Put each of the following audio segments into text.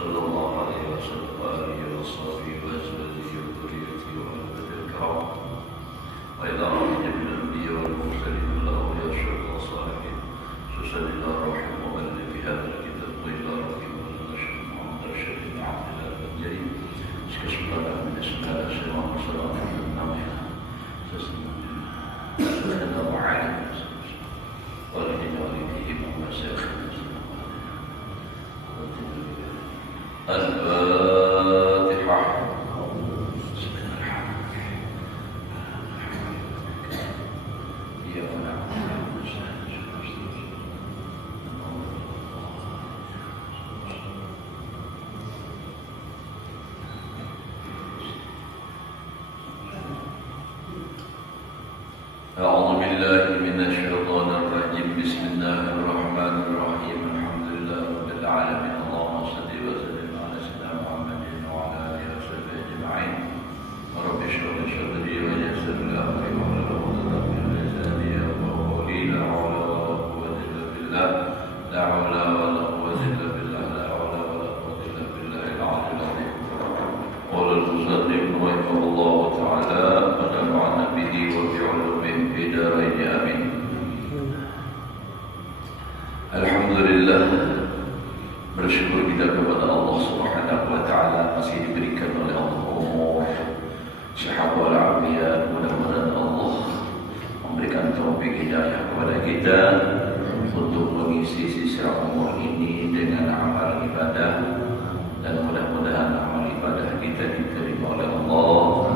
صلى الله عليه وسلم وآله وصحبه وأزواجه وذريته وعلى الكرام وإلى رحمة من الأنبياء والمرسلين الله يشرف وصالحين سسل الله رحمه ومؤلف هذا الكتاب وإلى رحمه ونشر محمد الشريف بن عبد الله الجليل اسكسب الله من اسمها السلام والسلام على النبي سيدنا وعلى والدين والديهم ومساخهم الفاتحة. بسم الله الرحمن الرحيم. إياك نعبد وإياك نستعين أعوذ بالله من الشيطان الرجيم. بسم الله الرحمن الرحيم. الحمد لله رب العالمين. اللهم صل وسلم على سيدنا محمد وعلى آله وصحبه أجمعين. رب اشرح لي صدري ويسر لي أمري واحلل عقدة من لساني يفقهوا قولي. لا حول ولا قوة إلا بالله. لا حول ولا قوة إلا بالله. لا حول ولا قوة إلا بالله العلي العظيم. قال المصنف رحمه الله تعالى ونفعنا به وبعلومه في دارين آمين. Alhamdulillah, bersyukur kita kepada Allah Subhanahu wa taala masih diberikan oleh Allah umur sehat wal afiat. Mudah-mudahan Allah memberikan taufik hidayah kepada kita untuk mengisi sisa umur ini dengan amal ibadah, dan mudah-mudahan amal ibadah kita diterima oleh Allah.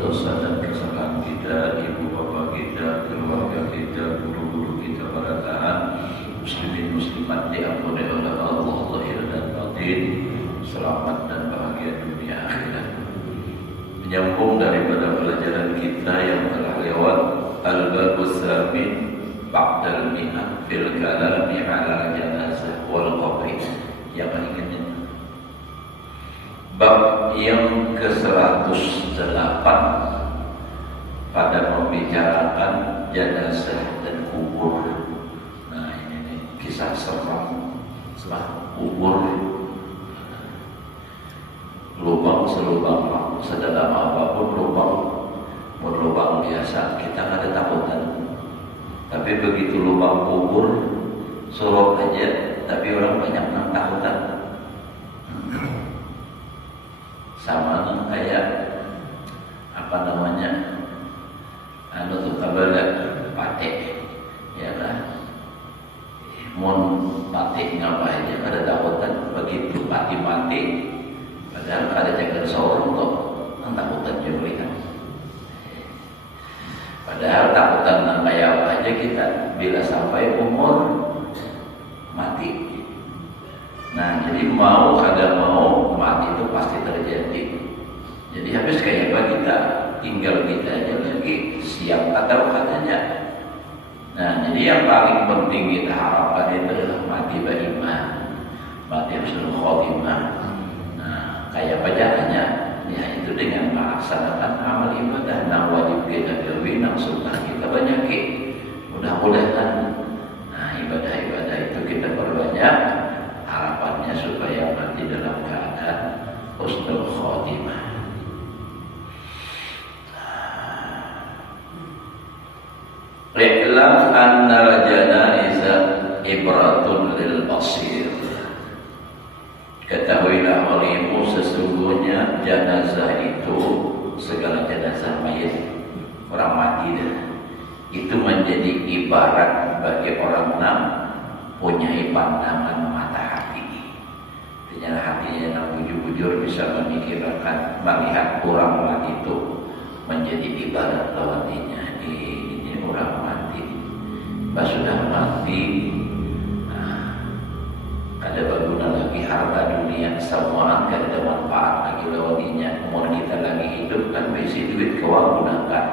Dosa dan kesalahan kita, ibu bapa kita, keluarga kita, guru-guru kita, para taat muslimin muslimat diampuni oleh Allah lahir dan batin, selamat dan bahagia dunia akhirat. Menyambung daripada pelajaran kita yang telah lewat, al-babus samin ba'dal mi'ah fil kalami ala janazah wal qabri. Yang ingatnya bab yang ke-108 pada membicarakan jenazah dan kubur. Nah, ini kisah seram setelah kubur. Lubang selubang, sedalam apapun lubang, lubang biasa kita nggak ada takutan. Tapi begitu lubang kubur, sorot aja, tapi orang banyak yang takutan. Sama kayak apa namanya, anu tuh kabarnya pate, ya lah. Mun pati ngapain aja ada takutan, begitu pati mati padahal ada jaga seorang kok takutan juga kan. Padahal takutan kayak apa aja kita bila sampai umur mati. Nah, jadi mau kada mau mati itu pasti terjadi. Jadi habis kayak apa kita tinggal kita aja lagi siap atau katanya. Nah, jadi yang paling penting kita harapkan itu adalah mati beriman, mati husnul khotimah. Nah, kayak apa caranya? Ya itu dengan melaksanakan amal ibadah. Nah, wajib kita berwinang, sunnah kita banyakin. Mudah-mudahan ibadah-ibadah itu kita perbanyak, harapannya supaya mati dalam keadaan husnul khotimah. I'lam anna janaiza ibratun lil basir. Ketahuilah olehmu sesungguhnya jenazah itu, segala jenazah mayat orang mati itu menjadi ibarat bagi orang yang punya pandangan mata hati. Ternyata hatinya yang bujur-bujur bisa memikirkan, melihat orang mati itu menjadi ibarat lawannya. Ini orang mati, pas sudah mati, kada berguna lagi harta dunia, semua kada ada manfaat lagi lawannya. Umur kita lagi hidup kan bisi duit kau gunakan,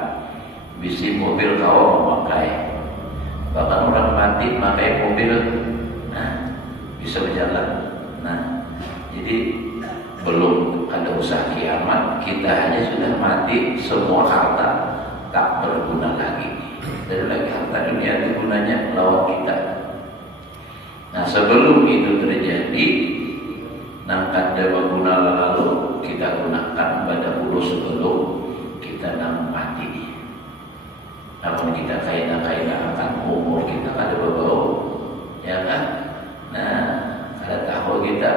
bisi mobil kau memakai. Bahkan orang mati pakai mobil, nah bisa berjalan. Nah, jadi belum ada usaha kiamat, kita hanya sudah mati, semua harta tak berguna lagi. Dari lagi harta dunia itu gunanya lawan kita. Nah, sebelum itu terjadi, Nangkanda baguna lalu kita gunakan pada dulu sebelum kita nang mati. Namun kita kaina akan umur kita kada berbau, ya kan? Nah, kada tahu kita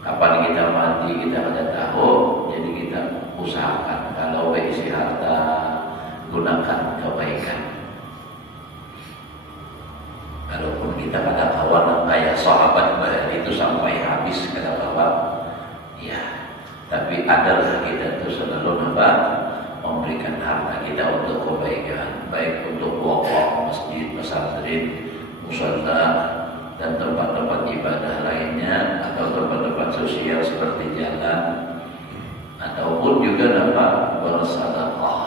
kapan kita mati, kita kada tahu. Jadi kita usahakan kalau isi harta gunakan kebaikan. Walaupun kita kada kawan kayak sahabat itu sampai habis kada kawan, ya. Tapi adalah kita itu selalu memberikan harta kita untuk kebaikan, baik untuk wakaf, masjid, pesantren, musala, dan tempat-tempat ibadah lainnya, atau tempat-tempat sosial seperti jalan, ataupun juga bersedekah.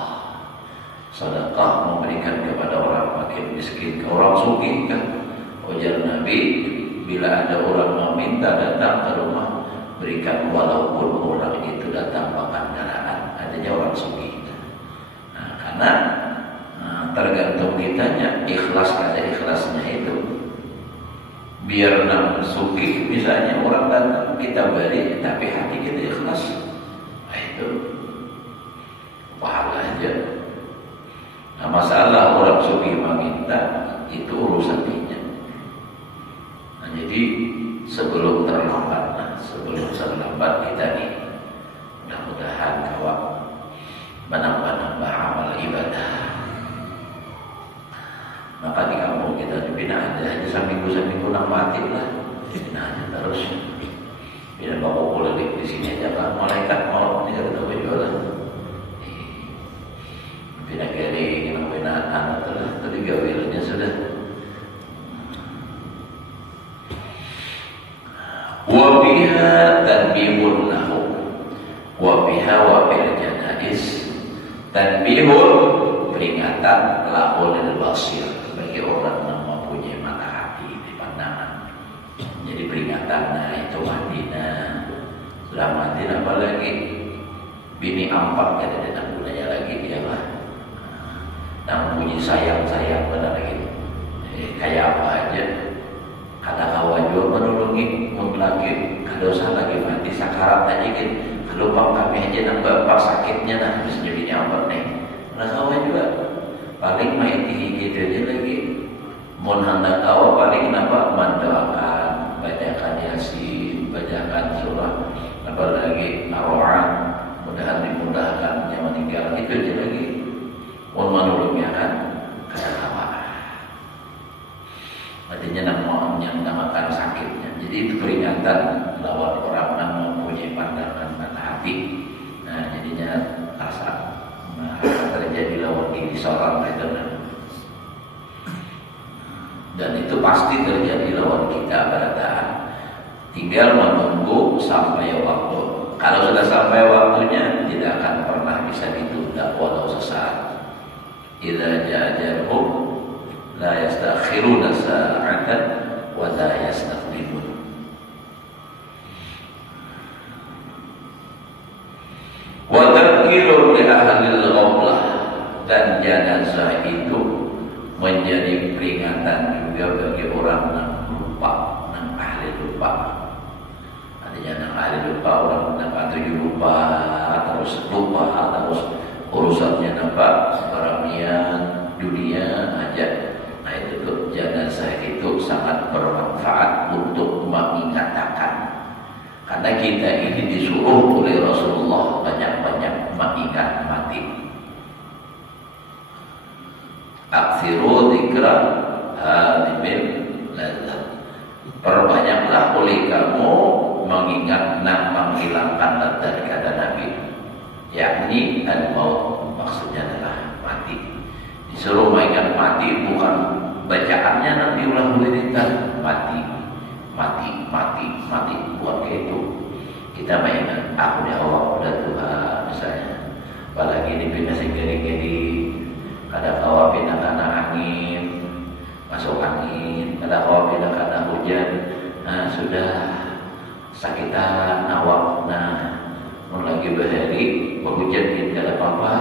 Sedekah memberikan kepada orang makin miskin, ke orang sugih kan. Ujar Nabi, bila ada orang meminta datang ke rumah, berikan walaupun orang itu datang makan kendaraan, adanya orang sugih. Nah, karena tergantung kitanya, ikhlas kada ikhlasnya itu. Biar sugih misalnya orang datang kita beri, tapi hati kita ikhlas, nah itu pahala aja. Nah, masalah orang sugih meminta itu urusan dia. Nah, jadi sebelum terlambat kita nih, mudah-mudahan kawan menambah amal ibadah. Maka di kampung kita dibina aja seminggu nak mati lah, bina aja terus. Bila bawa boleh di sini aja kan, malaikat mau ini kita berjualan. Bina kiri, bina anak telah, tapi gawilnya sudah. Wabiha tanbihun lahu, wabiha wabil janais, tanbihun peringatan lahu lil basir bagi orang yang mempunyai mata hati di pandangan. Jadi peringatannya itu Madinah, sudah mati apalagi bini ampak kada ada gunanya lagi dia lah. Yang punya sayang benar lagi. Kayak apa aja. Kata kawan juga menolongi lagi, kada usah lagi mati sakarat aja gitu. Kalau bang kami aja nambah bapak sakitnya nah bisa jadi nyamper nih. Nah kawan juga paling main gitu aja lagi. Mohon hendak kawan paling kenapa mendoakan, bacakan yasin, bacakan surah, apalagi Ar-Rahman, mudahan dimudahkan yang meninggal itu aja lagi. Mohon menolongnya kan kata kawan. Artinya yang namakan sakitnya. Jadi itu peringatan lawan orang yang mempunyai pandangan mata hati. Nah jadinya rasa terjadi lawan diri seorang itu. Dan itu pasti terjadi lawan kita berataan. Tinggal menunggu sampai waktu. Kalau sudah sampai waktunya tidak akan pernah bisa ditunda walau sesaat. Idza jaa ajaluhum la yastakhiruna sa'atan wa la yastaqdimun. Wa tadhkirun li ahlil ghaflah, dan jenazah itu menjadi peringatan juga bagi orang yang lupa, yang ahli lupa. Artinya yang ahli lupa, orang yang tujuh lupa, terus urusannya nampak barangnya dunia aja. Nah itu tuh jenazah itu sangat bermanfaat untuk mengingatkan. Karena kita ini disuruh oleh Rasulullah banyak-banyak mengingat mati. Aksiru dzikra hadimil ladzat. Perbanyaklah oleh kamu mengingat dan menghilangkan ladzat, kata Nabi. Yakni al-maut, maksudnya adalah mati. Disuruh mengingat mati, bukan bacaannya nanti ulang-ulang mati, buat kayak itu. Kita mengingat aku ya Allah udah Tuhan misalnya. Apalagi di pindah segeri-geri, kada kawa pindah karena angin, masuk angin, kada kawa pindah karena hujan. Nah sudah sakitan awak, nah mau lagi berhari berhujan tidak ada apa-apa.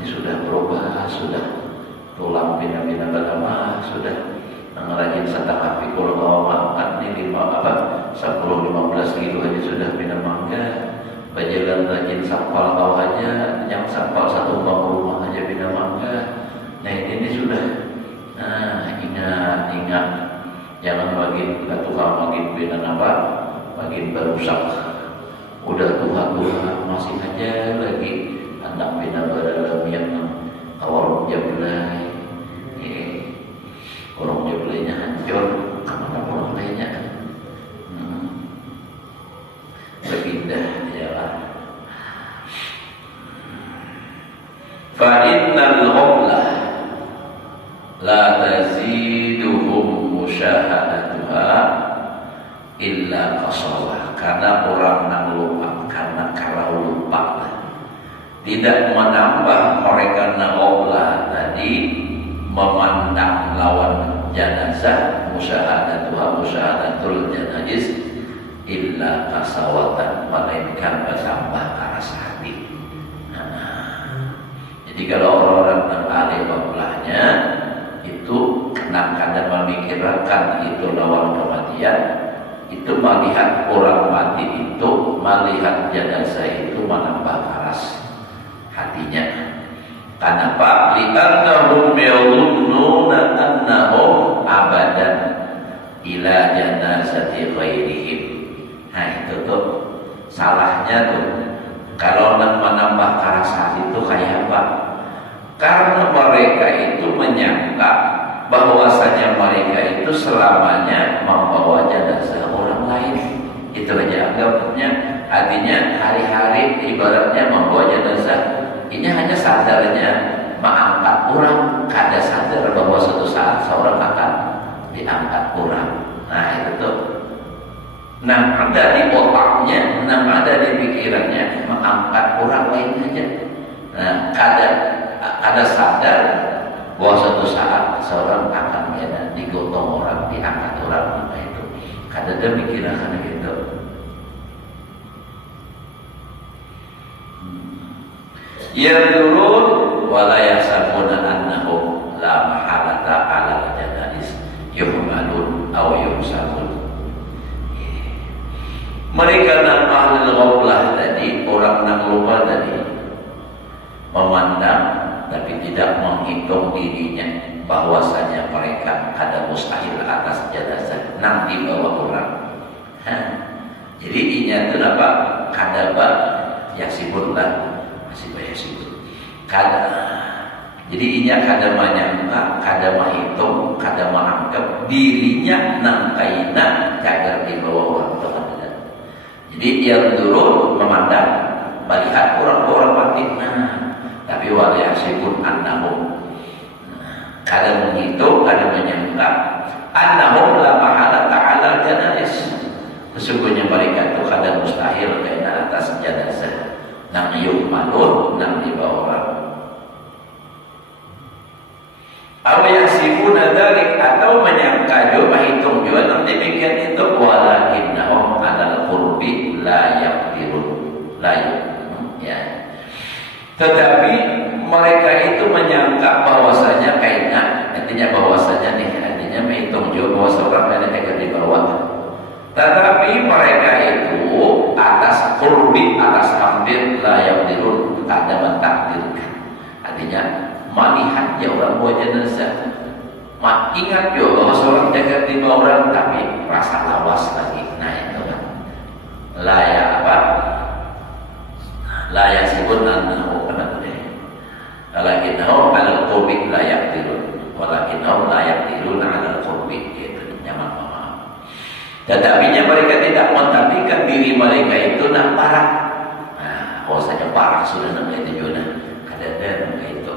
Ini sudah berubah, sudah tulang pindah-pindah lama, sudah ngerajin setengah pikul kawa makan ini 5 apa 10 berjalan rajin sampal kau aja, yang sampal satu rumah aja bina mangga. Nah ini sudah, ingat, jangan bagi tukang bagi bina apa, bagi berusak. Udah tua masih aja lagi anak bina berdalam yang awal jablay, orang jablaynya hancur, kemana orang lainnya berpindah jalan. Fa innal ghaflah la taziduhum musyahadatuha illa qasawah. Karena orang yang lupa, karena kalau lupa tidak menambah mereka ghaflah tadi memandang lawan jenazah, musyahadatul janazah illa kasawatan, melainkan bertambah rasa hati. Jadi kalau orang-orang yang ahli ghaflahnya itu kadang-kadang memikirkan itu lawan kematian, itu melihat orang mati itu, melihat jenazah itu menambah keras hatinya. Kenapa? Li'annahum yadhunnuna annahum abadan ila janazati ghairihim. Nah itu tuh salahnya tuh. Kalau menambah keras hati itu kayak apa? Karena mereka itu menyangka bahwasanya mereka itu selamanya membawa jenazah orang lain. Itu aja anggapnya. Artinya hari-hari ibaratnya membawa jenazah. Ini hanya sadarnya mengangkat orang, kada sadar bahwa suatu saat seorang akan diangkat orang. Nah itu tuh. Nah ada di otaknya, nah ada di pikirannya mengangkat orang lain aja. Nah kada sadar bahwa suatu saat seorang akan digotong orang, diangkat orang. Nah itu kada ada pikiran gitu. Yadurun wala yahsabuna annahum la mahalata ala janais yuhmalun aw yumsalun. Mereka yang ahli ghaflah tadi, orang yang lupa tadi, memandang tapi tidak menghitung dirinya bahwasanya mereka ada mustahil atas jenazah nanti bawa orang. Jadi inya itu apa? Kadaba yasibullah. Jadi inya kada menyangka, kada menghitung, kada menganggap dirinya nangkaina cagar di bawah orang Tuhan. Jadi yang dulu memandang, melihat orang-orang mati, tapi wala yasibun annahum, kada menghitung, kada menyangka annahum la mahala ta'ala janais. Sesungguhnya mereka itu kada mustahil kena atas jenazah. Nang yuhmalun, nang dibawa orang. Aw yasifuna dzalik, atau menyangka juga, menghitung juga nang demikian itu, walakinnahum 'alal qurbi la yaqdirun. Ya. Tetapi mereka itu menyangka bahwasanya kaitan, artinya bahwasanya artinya menghitung juga bahwa seorang mereka akan dibawa. Tetapi mereka itu atas qurbi, atas hampir layak dirun, ada mentakdirkan. Artinya melihat ya orang bawa jenazah, ingat juga bahwa seorang jaga 5 orang, tapi rasa lawas lagi. Nah itu kan layak apa? Layak sibun annahu walakinnahu alal qurbi layak dirun, walakinnahu layak dirun alal qurbi. Gitu nyaman. Tetapi mereka tidak mentampilkan diri mereka itu nak parah. Nah, kalau saja parah sudah namanya itu juga ada itu.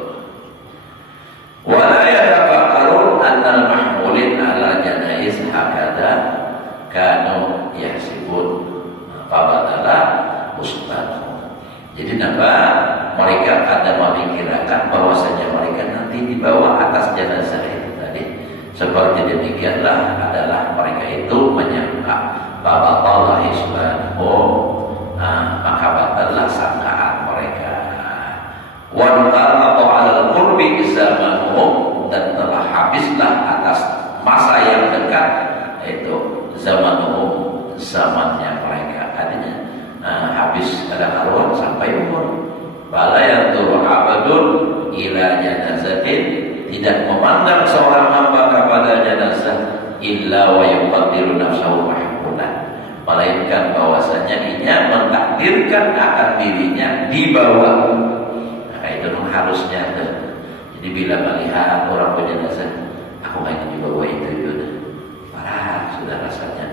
Wala yatafakkarun annal mahmulin ala janais hakada kanu yahsibun fabadala ustad. Jadi mereka ada memikirkan bahwasanya mereka nanti dibawa atas jenazah itu tadi. Seperti demikianlah adalah mereka itu menyangka bahwa Allah Subhanahu maka batallah sangkaan mereka. Wa qala al qurbi zamanuhum, dan telah habislah atas masa yang dekat itu zamanuhum, zamannya mereka. Artinya habis ada karuan sampai umur. Fala yanzuru abadun ila janazatin, tidak memandang seorang hamba kepada jenazah illa wa yuqaddiru nafsahu mahmulan, melainkan bahwasanya ia mentakdirkan akan dirinya dibawa. Nah, itu harusnya tuh. Jadi bila melihat orang berjenazah, aku ingin dibawa itu parah sudah rasanya.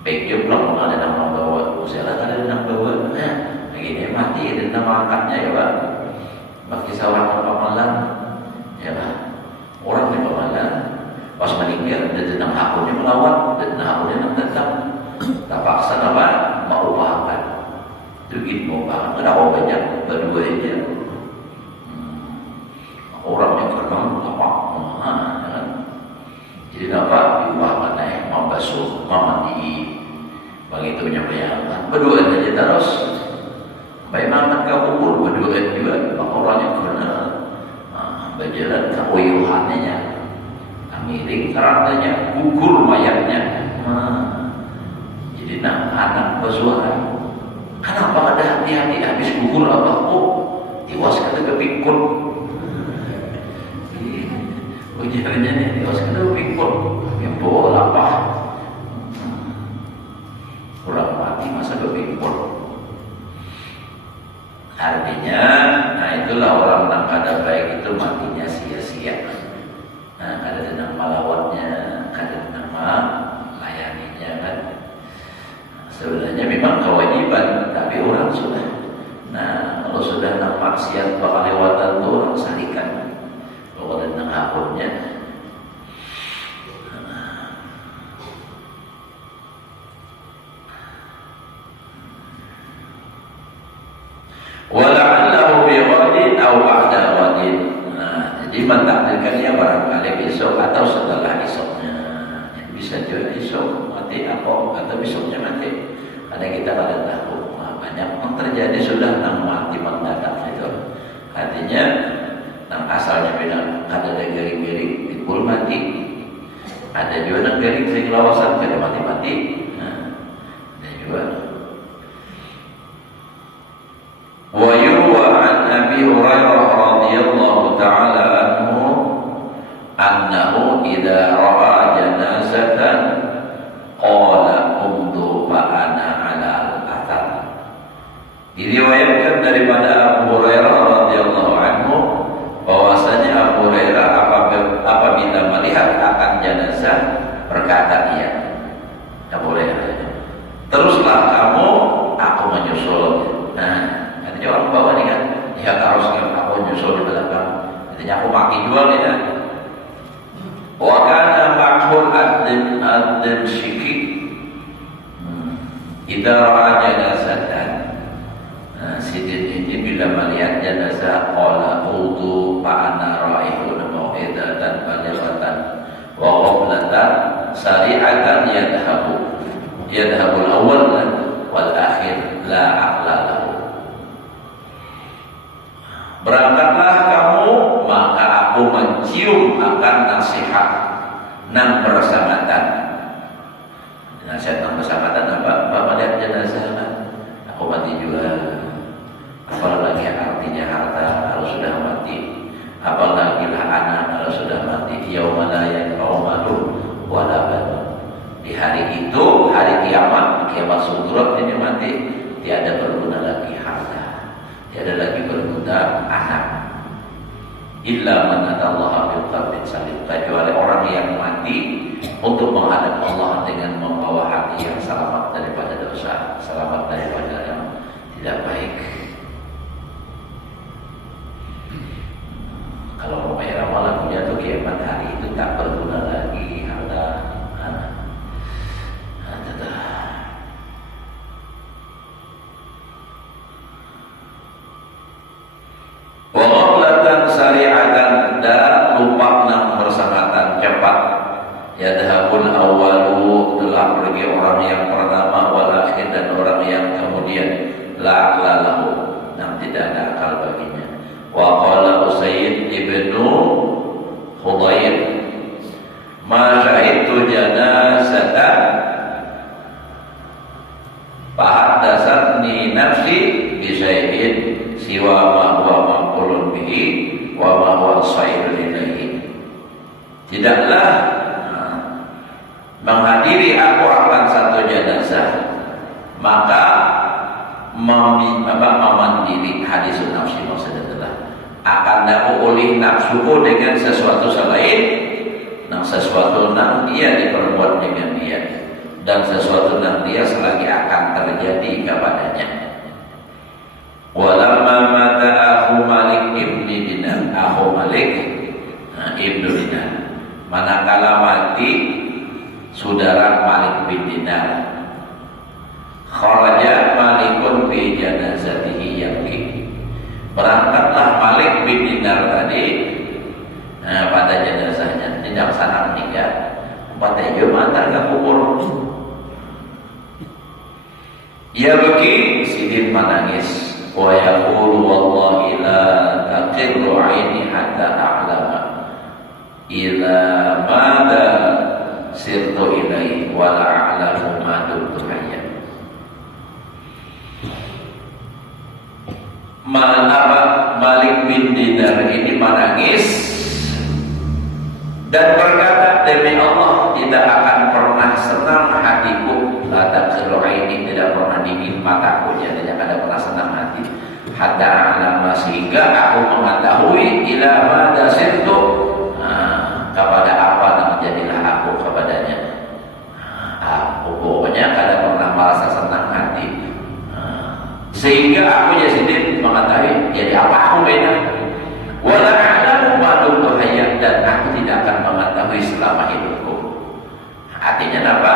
Baik belum ada nama bawa, usaha ada nama bawa. Begini mati dan nama angkatnya ya Pak. Bagi seorang pemalan, ya Pak. Orang di pemalan pas meninggal dan tenang akunnya melawan dan akunnya tetap tak paksa apa mau upakan. Itu gitu Pak. Kenapa banyak berdua aja. Orangnya karena apa? Kan? Jadi apa? Diubahkan membasuh, memandi. Begitu penyampaian. Berdua aja terus. Baik makan ke kubur berdua juga. Orangnya karena berjalan ke uyuhannya, miring keratanya, gugur mayatnya. Jadi anak bersuara. Kenapa ada hati-hati habis gugur apa? Oh, tiwas kata kepikun. Ujarnya nih, tiwas kata kepikun. Yang bawa lapar. Orang mati masa kepikun. Artinya, nah itulah orang yang kada baik itu matinya sia-sia. Nah, kada tenang melawatnya, kada tenang melayaninya kan. Sebenarnya memang kewajiban, tapi orang sudah. Nah, kalau sudah nak maksiat bakal lewatan itu orang salikan. Kalau tenang akunnya. Wala'allahu bi ghadin aw ba'da ghadin. Nah, jadi mentakdirkannya barangkali besok atau setelah esoknya. Bisa juga esok mati atau besoknya mati. Karena kita pada tahu banyak yang terjadi sudah nang mati mendadak itu. Artinya nang asalnya beda, ada garing-garing dipul mati. Ada juga nang garing sing lawasan kada mati-mati. Nah, ada juga. Wa yurwa an Abi Hurairah radhiyallahu ta'ala anhu annahu idza ra'a janazatan qala umdu fa ana 'ala al-athar. Diriwayatkan daripada Abu Hurairah radhiyallahu anhu bahwasanya Abu Hurairah apabila melihat akan jenazah berkata dia, Abu Hurairah, teruslah kamu, aku menyusul. Nah, orang bawa nih kan, ya harusnya aku nyusul di belakang. Artinya aku maki jual nih kan. Wa kana ma'hul ad-dim syiki. Idza ra'a janazatan. Sidin ini bila melihat jenazah qala udu fa ana ra'ihun mau'idatan balighatan wa qablatan sari'atan yadhabul awwal wal akhir la aqla lahu. Berangkatlah kamu, maka aku mencium akan nasihat nang bersamatan. Nasihat nang bersamatan apa? Bapak lihat jenazah kan? Aku mati juga. Apalagi artinya harta kalau sudah mati. Apalagi lah anak kalau sudah mati. Yaumala yanfa'u malun wala banun. Di hari itu, hari kiamat surat ini mati, tiada berguna lagi harta. Tiada lagi berguna anak. Illa man atallaha bil qalbin salim, kecuali orang yang mati untuk menghadap Allah dengan membawa hati yang selamat daripada dosa, selamat daripada yang tidak baik. Kalau membayar amalan jatuh kiamat hari itu tak berguna lagi harta anak. Syariatan dan lupa nang bersamatan cepat. Yadhabul awwalu, telah pergi orang yang pertama, wal akhir dan orang yang kemudian. La aqla lahu, yang tidak ada akal baginya. Wa qala Usayd ibnu Hudayr, ma syahidtu janazatan fahaddatsatni menghadiri aku akan satu jenazah, maka memandiri hadis nafsi maksudnya adalah akan daku oleh nafsuku dengan sesuatu selain sesuatu yang dia diperbuat dengan dia dan sesuatu yang dia selagi akan terjadi kepadanya. Walamma mata Akhu Malik ibni Dinar, Akhu Malik ibnu Dinar, manakala mati saudara Malik bin Dinar, kharaja Malikun fi janazatihi yabki, berangkatlah Malik bin Dinar tadi pada jenazahnya, tidak sana meninggal, pada Jumatan ke kubur. Yabki, sidin menangis, wa yaqulu wallahi la taqirru aini hatta a'lama ila mada sirtu ilaihi wa la'alamu ma dumtu hayya. Malik bin Dinar ini menangis dan berkata, demi Allah tidak akan pernah senang hatiku, la taqirru aini, tidak pernah dingin mataku, jadi tidak ada pernah senang hati, hatta a'lama, sehingga aku mengetahui ila mada sirtu, kepada apa yang jadilah aku kepadanya. Pokoknya kada pernah merasa senang hati, sehingga aku jadi mengetahui jadi apa aku beda. Wala a'lamu ma dumtu hayyan, dan aku tidak akan mengetahui selama hidupku. Artinya apa?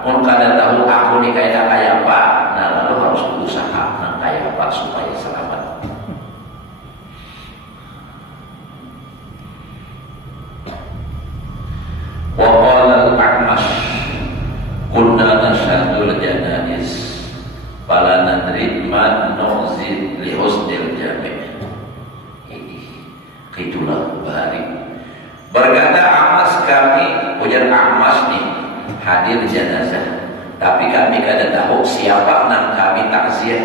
Mun kada tahu aku ni kayak apa, nah lalu harus berusaha nang kayak apa supaya selamat. Wa qala al-A'mash kunna nashhadul janaiz fala nadri man nu'zid li husnil jami'. Itulah bahari. Berkata A'mash, kami ujar A'mash nih hadir jenazah, tapi kami kada tahu siapa nang kami takziah,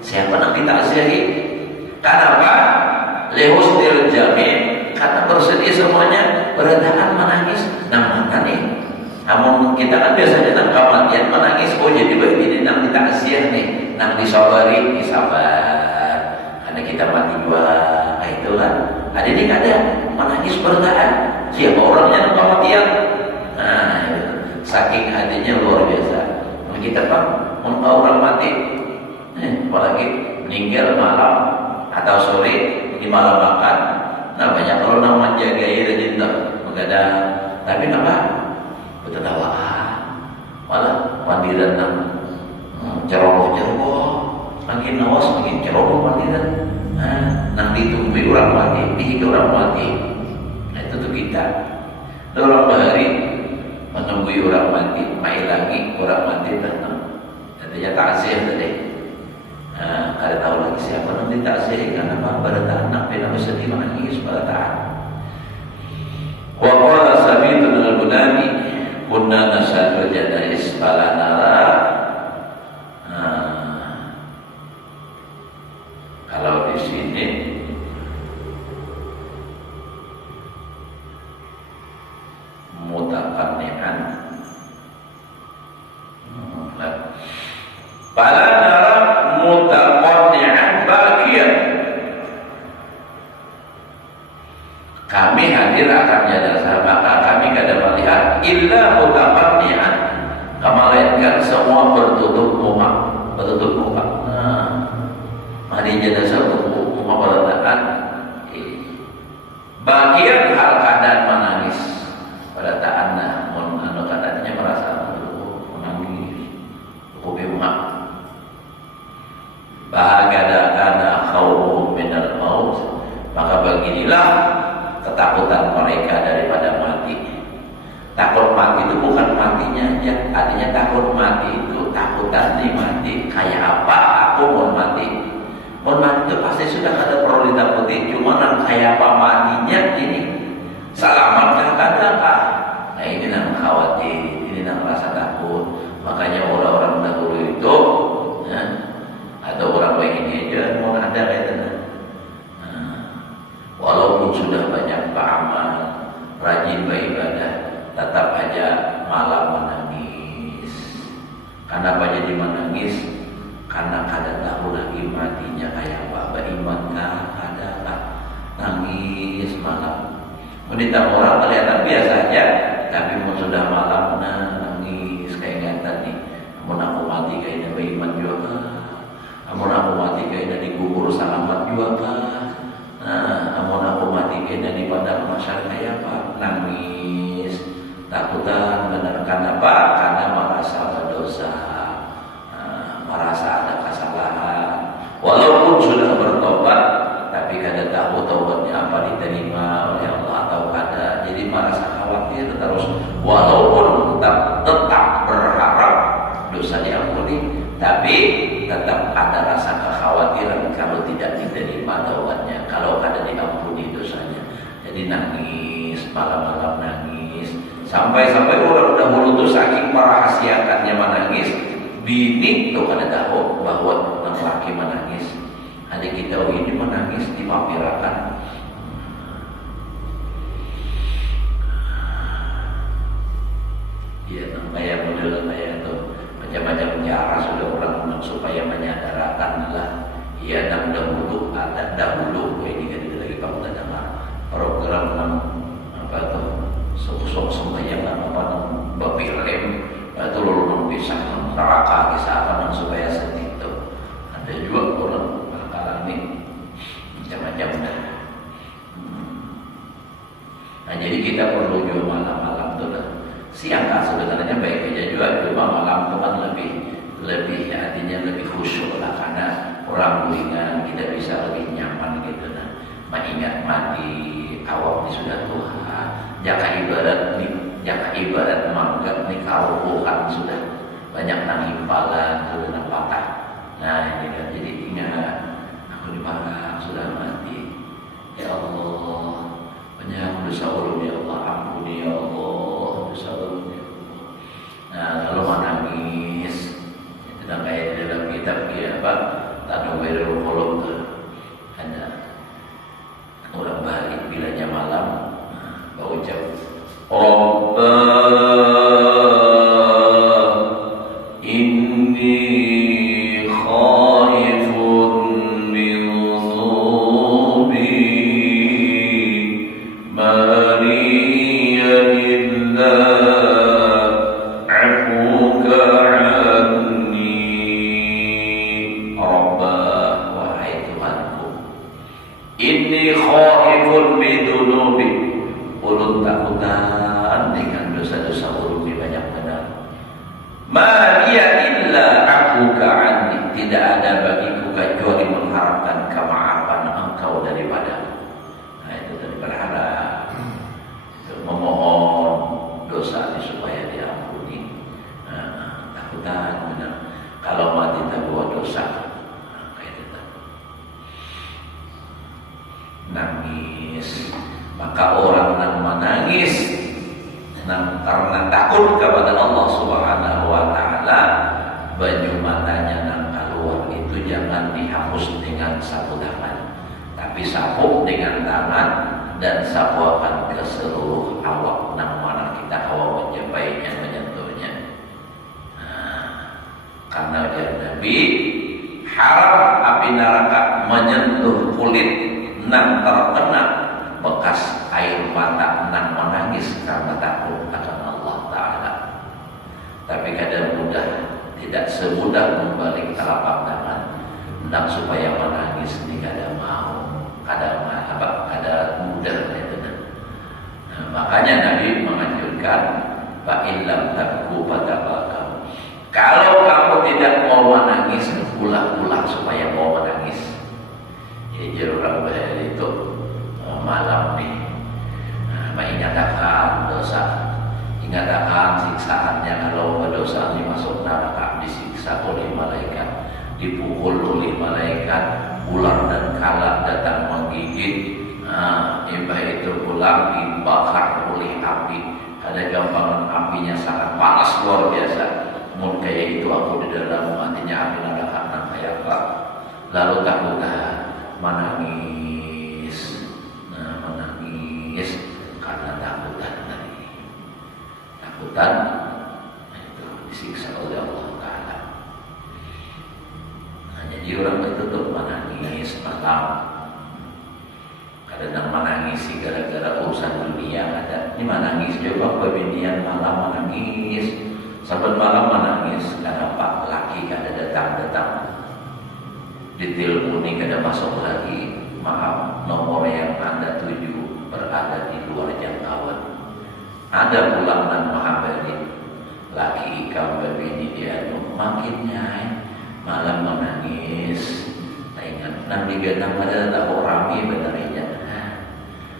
siapa nang ditakziahi. Kenapa? Li husnil jami', karena bersedih semuanya, beradaan menangis. Nang mana nih? Namun kita kan biasanya nang kematian menangis, oh jadi begini nang ditakziah nih, nang disabari, disabar. Karena kita mati dua, itu kan. Ada ini ada menangis beradaan. Siapa orangnya nang kematian? Nah, saking hatinya luar biasa. Kita kan orang mati, apalagi meninggal malam atau sore di malam makan. Nah banyak kalau nang menjagai rajin begadang, tapi apa? Bertawaan, malah mandiran nang ceroboh, makin nawas makin ceroboh mandiran. Nang ditunggu orang mati, dihidup orang mati. Nah itu tuh kita. Orang bahari menunggu orang mati, mai lagi orang mati datang. Tadinya takziah tadi. Ada tahu lagi siapa nanti takziah karena apa? Bertahan, sampai nama sedih menangis bertahan. Wa qala Sabitun al-Bunani kunna nashhadu janaiz fala nara. Kalau di sini mutaqanni'an, fala nara mutaqanni'an bagian. Kami hadir akan jenazah, maka kami kada melihat illa mutaqanni'an, melainkan semua bertutup muka, hari jenazah bertutup muka beradaan. Bagian hal keadaan menangis pada ta'anna, keadaannya merasa menangis, muka. Bahagada kana khawfuhum minal maut, maka beginilah ketakutan mereka daripada mati. Takut mati itu bukan matinya aja, artinya takut mati itu takutan nih mati. Kayak apa aku mau mati? Mau mati itu pasti sudah ada perlu ditakuti, cuma nang kayak apa matinya ini selamat kada kah? Nah ini nang khawatir, ini nang rasa takut. Makanya orang-orang dahulu itu ada orang begini aja mau ada kayaknya. Walaupun sudah banyak beramal, rajin beribadah, tetap aja malam Kenapa jadi menangis? Karena kada tahu lagi matinya kayak apa. Beriman ada nangis malam. Menita orang kelihatan biasa aja, tapi mau sudah malam nangis kayak ingatan nih. Amun aku mati kayaknya beriman juga. Amun aku mati kayaknya dikubur selamat juga. Amun aku mati kayaknya di padang mahsyar kayak apa? Nangis, takutan benar. Kenapa? Karena merasa berdosa, merasa ada kesalahan. Walaupun sudah bertobat, tapi kada tahu taubatnya apa diterima oleh Allah atau kada. Jadi merasa khawatir terus. Walaupun tetap berharap dosa diampuni, tapi tetap ada rasa kekhawatiran kalau tidak diterima taubatnya, kalau kada diampuni dosanya. Jadi nangis, malam-malam nangis, sampai-sampai orang dahulu tuh saking merahasiakannya menangis, bini tuh kada tahu bahwa laki menangis. Adik kita ini menangis dimampirakan. Ya, kayak model kayak itu macam-macam cara sudah orang supaya menyadarkan lah. Ya, dahulu ada dahulu ini kan lagi kamu tak dengar program apa tuh sok-sok sembahyang apa babi lem itu lalu pisah neraka kisah apa supaya sedih itu ada juga orang alami macam-macam dah. Nah jadi kita perlu juga malam-malam tuh lah. Siang kan sebenarnya baik aja juga, cuma malam itu kan lebih artinya lebih khusyuk lah, karena orang gulingan kita bisa lebih nyaman gitu nah. Mengingat mati awak ini sudah Tuhan, jaka ibarat manggap nih karuhan sudah banyak nang imbalan sudah nang patah. Nah ini kan jadi ingat aku di mana sudah mati. Ya Allah, banyak dosa ulun ya Allah, ampuni ya Allah dosa ulun ya Allah. Nah kalau menangis itu dah kayak dalam kitab ya apa Tanwirul Qulub tuh ada orang balik bilanya malam berucap inni khaifun min dhunubi mariya billah afuka anni. Rabbah, wahai Tuhanku, inni khaifun min dhunubi, ulun takutan dengan dosa-dosa ulun banyak benar. Ma hiya illa afuka anni, tidak ada bagiku kecuali mengharapkan kemaafan engkau daripada. Nah itu tadi berharap, memohon dosa supaya diampuni. Takutan benar. Kalau mati tak buat dosa, kayak itu. Nangis, maka orang yang menangis karena takut kepada Allah Subhanahu wa Ta'ala, baju matanya yang keluar itu jangan dihapus dengan sapu tangan, tapi sapu dengan tangan dan sapukan ke seluruh awak nang mana kita awak menjempainya menyentuhnya. Karena dia Nabi haram api neraka menyentuh kulit nang terkena bekas air mata nang menangis karena takut akan Allah Ta'ala. Tapi kadang mudah, tidak semudah membalik telapak tangan nang supaya menangis ini kadang mau, kadang mudah itu. Makanya Nabi menganjurkan fa illam tabku fatabakam. Kalau kamu tidak mau menangis, ulah-ulah supaya mau menangis. Jadi orang bahaya itu malam nih, ingatkan dosa, ingatkan siksaannya kalau berdosa ini masuk neraka, disiksa oleh malaikat, dipukul oleh malaikat, ular dan kalak datang menggigit. Imbah itu pulang dibakar oleh api, ada gampangan apinya sangat panas luar biasa. Mun kayak itu aku di dalam hatinya api neraka nang kayak apa? Lalu takutan menangis, karena takutan tadi, takutan itu disiksa oleh Allah Ta'ala. Jadi orang itu tetap menangis malam. Kadang menangis gara-gara urusan dunia ada. Ini menangis coba pembinian malam menangis. Saban malam menangis karena Pak laki kada datang. Diteleponi kada masuk lagi. Maaf, nomor yang Anda tuju berada di luar jangkauan. Ada pulang dan menghabari laki ikam berbini dia makin nyai malam menangis. Ingat, nanti gadang pada tak orami benarnya.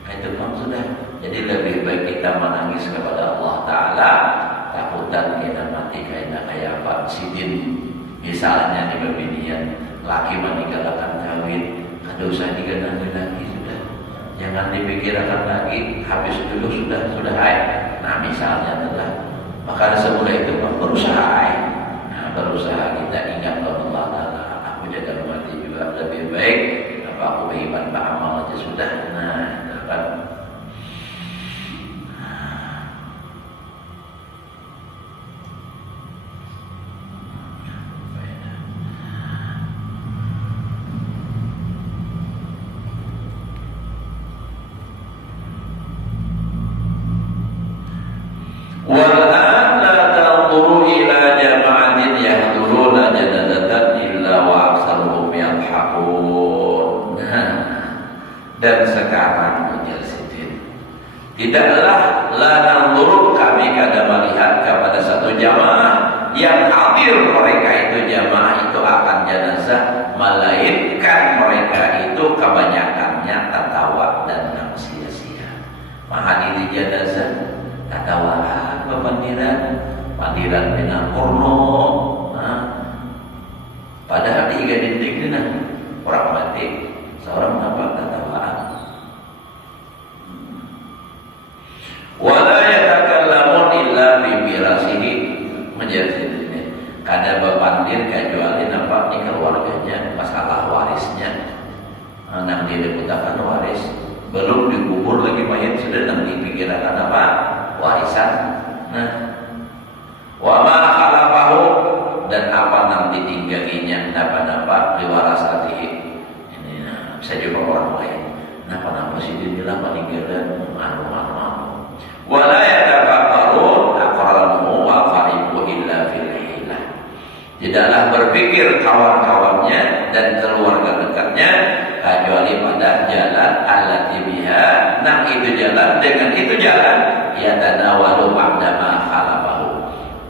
Itu pun sudah. Jadi lebih baik kita menangis kepada Allah Ta'ala. Takutan kita mati kayak Pak Sidin. Misalnya di pembinian laki meninggalkan kawin, ada usah digadang lagi sudah. Jangan dipikirkan lagi. Habis dulu sudah hai. Nah misalnya telah. Maka semudah itu berusaha. Nah berusaha kita ingat Allah Ta'ala. Aku jaga mati juga lebih baik. Apa aku beriman beramal aja sudah. Nah dapat. Wal'an la tanzuru ila jama'atin yahduruna janazatan illa wa aksaruhum yadhakun. Dan sekarang Mujahidin, tidaklah la tanzuru kami kada melihat kepada satu jamaah yang hadir mereka itu jamaah itu akan jenazah, melainkan mereka itu kebanyakannya tertawa dan sia-sia. Menghadiri jenazah tertawa pandiran bina porno. Padahal di tiga dinding ini orang mati seorang nampak tertawaan. Wala yatakallamun illa bi mirasihi. Menjadi ini kada bepandir kecuali nampak di keluarganya masalah warisnya. Nang diputakan waris belum dikubur lagi mayat sudah nang dipikirkan apa warisan. Nah, wa ma khalafahu dan apa nang ditinggalinya napa-napa liwarasatihi. Ini bisa juga orang lain. Napa-napa sih dibilang peninggalan anu. Wala yatafakkarun aqranuhu wa qaribu illa fil hilah. Tidaklah berpikir kawan-kawannya dan keluarga dekatnya kecuali pada jalan allati biha, nah itu jalan dengan itu jalan ya tanawalu ba'da ma khalafahu,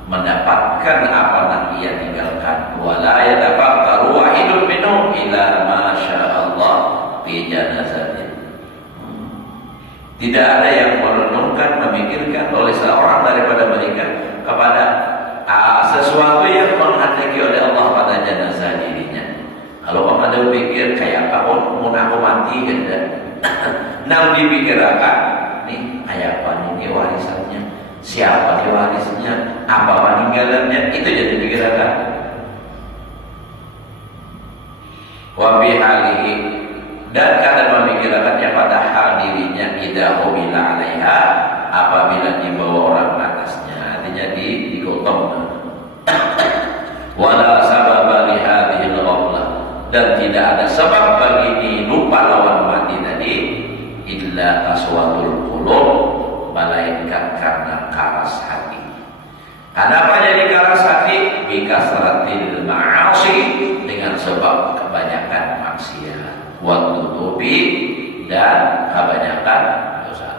mendapatkan apa yang ia tinggalkan. Wala yatafakkaru wahidun minhum ila ma sya'allah fi janazatin. Tidak ada yang merenungkan, memikirkan oleh seorang daripada mereka kepada sesuatu yang menghendaki oleh Allah pada jenazah dirinya. Kalau kamu ada pikir kayak apa, mau aku mati gitu. Nah dipikirkan, nih kayak apa nih warisannya, siapa nih warisnya, apa peninggalannya, itu jadi pikirkan. Wa bihalihi, dan kadang memikirkannya pada hal dirinya idza humila 'alaiha, apabila dibawa orang atasnya, artinya digotong. Wala sababa li hadhil ghaflah, dan tidak ada sebab bagi ini lupa lawan mati tadi illa qaswatul qulub, melainkan karena keras hati. Kenapa jadi keras hati? Bikasratil ma'asi, dengan sebab kebanyakan maksiat, wa tutubi, dan kebanyakan dosa.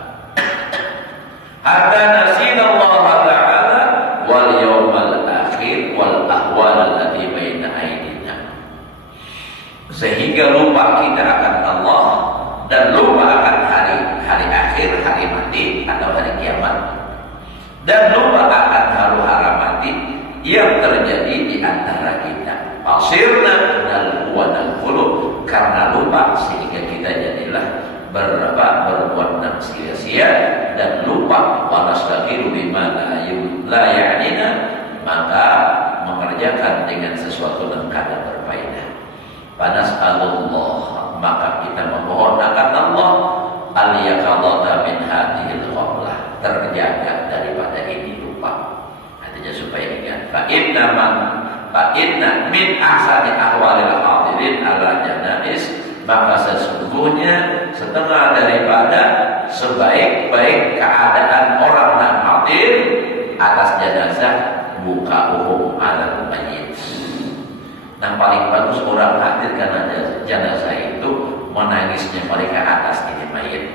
Hatta nasina Allah Ta'ala wal yawmal akhir wal ahwal allati baina aydina, sehingga lupa kita akan Allah dan lupa akan hari akhir, hari mati atau hari kiamat, dan lupa akan hara mati yang terjadi di antara kita. Pasirna dan kuwanan qulub, karena lupa sehingga kita jadilah berbuat dan sia-sia dan lupa. Wanastaqiru bima la ya'nina, maka mengerjakan dengan sesuatu yang kada berfaedah. Panas'alullah, maka kita memohon akan Allah al-yaqadata min hadhil ghaflah, terjaga daripada ini lupa. Artinya supaya ingat, fa Fa inna min ahsani ahwalil hadirin ala janais, maka sesungguhnya setengah daripada sebaik-baik keadaan orang yang hadir atas jenazah buka umum ala mayyit. Nah, paling bagus orang hadir karena jenazah itu menangisnya mereka atas ini mayit.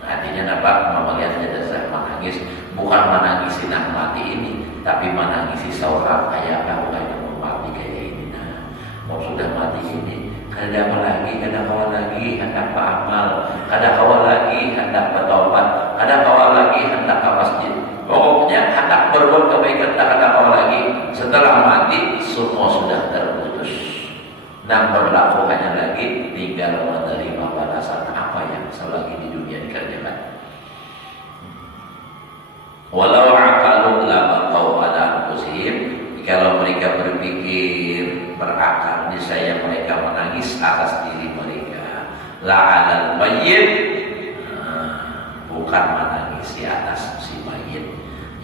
Artinya apa? Melihat jenazah menangis, bukan menangisi nak mati ini, tapi menangisi seorang ayah kau yang mati kayak ini. Nah, mau sudah mati ini, kada apa lagi, kada kawal lagi, hendak beramal, kada kawal lagi, hendak bertobat, kada kawal lagi, hendak ke masjid. Pokoknya hendak berbuat kebaikan, tak kada kawal lagi. Setelah mati, semua sudah terputus. Dan berlaku hanya lagi tinggal menerima balasan apa yang selagi di dunia dikerjakan. Walau aqalu labaqau ala anfusihim, kalau mereka berpikir berakal, niscaya mereka menangis atas diri mereka. La'alal mayyit, bukan menangisi atas si mayit.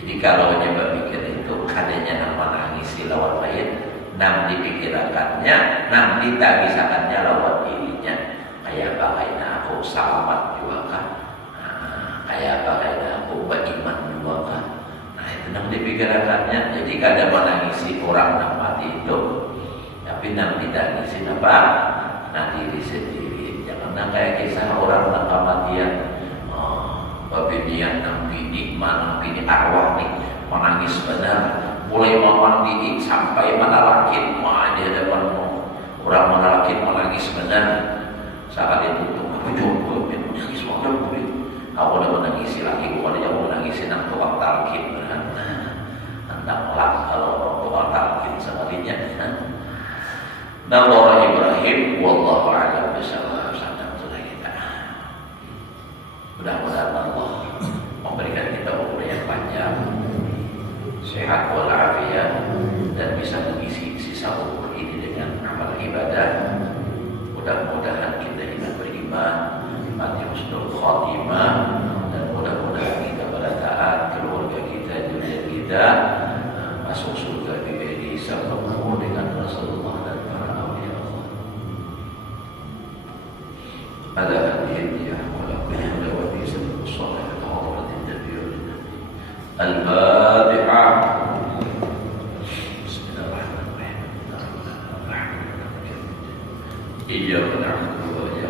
Jadi kalau dia berpikir itu kadanya nak menangisi lawan mayit, nam dipikirkannya, nam ditagisakannya lawan dirinya. Kayak bagaimana aku selamat juga kan, kayak bagaimana aku beriman juga kan. Nah itu nam dipikirkannya. Jadi kadang menangisi orang yang mati itu, tapi nam ditangisi apa? Nah diri sendiri. Jangan kayak kisah orang yang kematian, babinian nam bini, manang bini arwah nih menangis benar. Mulai memandi sampai menalakin, di hadapanmu orang menalakin menangis benar. Saat itu aku coba menangis waktu itu, aku udah menangisi lagi, bukan dia mau menangisi nang tukang talkin benar. Tentang melak kalau tukang talkin sepertinya. Nabi Ibrahim, wallahu a'lam bishawab. Sampai sudah kita. Mudah-mudahan Allah memberikan kita umur yang panjang, sehat walafiat, dan bisa mengisi sisa umur ini dengan amal ibadah. Mudah-mudahan kita hidup beriman, mati husnul khotimah, dan mudah-mudahan kita pada taat, keluarga kita, dunia kita masuk surga di bersama dengan Rasulullah dan para awliya Allah. Ada hadiah wala kulli wa bi sabab salih hawlat nabi al-Fatihah. Bismillahirrahmanirrahim. Iyyaka na'budu wa iyyaka